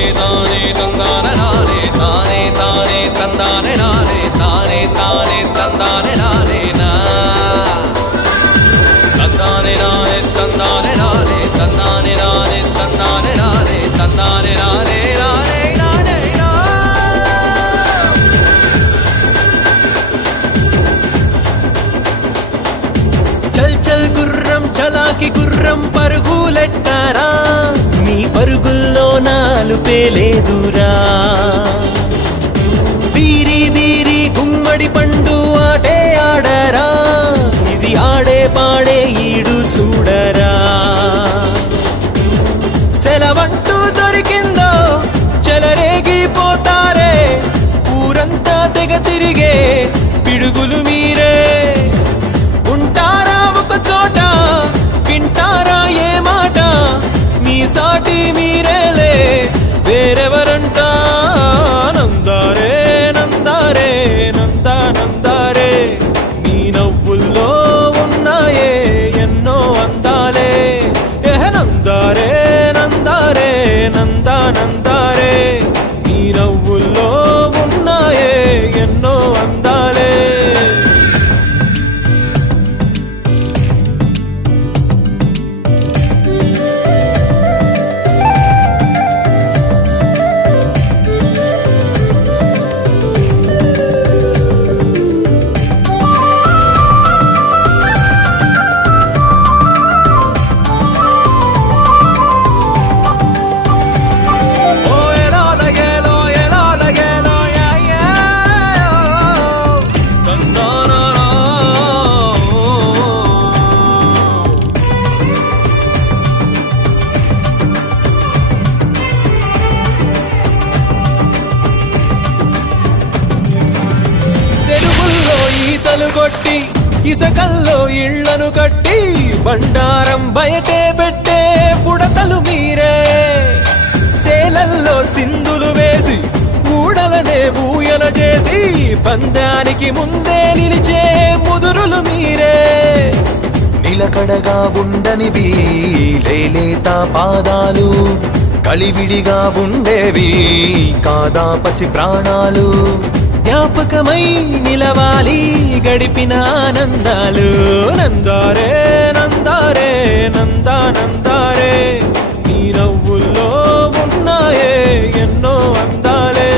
తానే తానే తందానే నానే తానే తానే తందానే నానే తానే తానే తందానే నానే నా తందానే నానే తందానే నానే తందానే నానే తందానే నానే తందానే నానే నానే నానే నా చల్ చల్ గుర్రం చలాకి గుర్రం పరుగులెట్టారా నీ పరుగుల్లో నాలుపే లేదురా వీరి వీరి గుమ్మడి పండు ఆటే ఆడరా ఇది ఆడే పాడే ఈడు చూడరా సెలవంటూ దొరికిందో చెలరేగిపోతారే ఊరంతా తెగ తిరిగే పిడుగులు మీరే ఉంటారా ఒక చోట వింటారా ఏ మాట మీ సాటి మీరేలే వేరెవరంటా నందారే నందారే నందా నందారే మీ నవ్వుల్లో ఉన్నాయే ఎన్నో అందాలే నందారే నందారే నందా నందారే మీ నవ్వుల్లో ఉన్నాయే ఎన్నో అందాలే కొట్టి ఇసకల్లో ఇళ్లను కట్టి బండారం బయటే పెట్టే పుడతలు మీరే సేలల్లో సింధులు వేసి ఊడలనే ఊయల చేసి పందానికి ముందే నిలిచే ముదురులు మీరే నిలకడగా ఉండనివి లేలేత పాదాలు కలివిడిగా ఉండేవి కాదా పసి ప్రాణాలు జ్ఞాపకమై నిలవాలి గడిపిన ఆనందాలు నందారే నందారే నందా నందారే ఈ నవ్వుల్లో ఉన్నాయే ఎన్నో అందాలే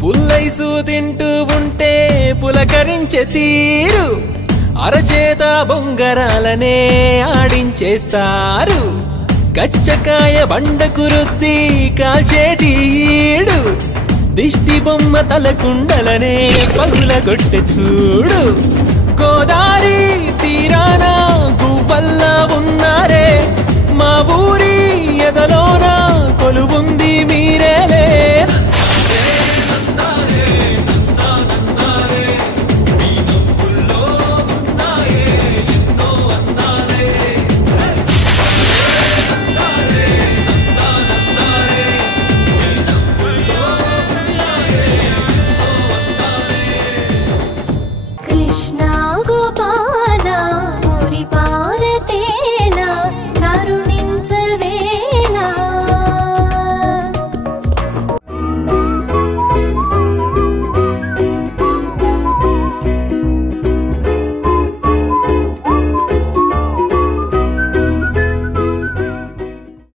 పుల్లైసు తింటూ ఉంటే పులకరించే తీరు అరచేత బొంగరాలనే ఆడించేస్తారు కచ్చకాయ బండకు రుద్ది కాల్చేటి ఈడు దిష్టి బొమ్మ తలకుండలనే పగులగొట్టె చూడు గోదారి తీరాన గువ్వల్లా ఉన్నారే మా ఊరు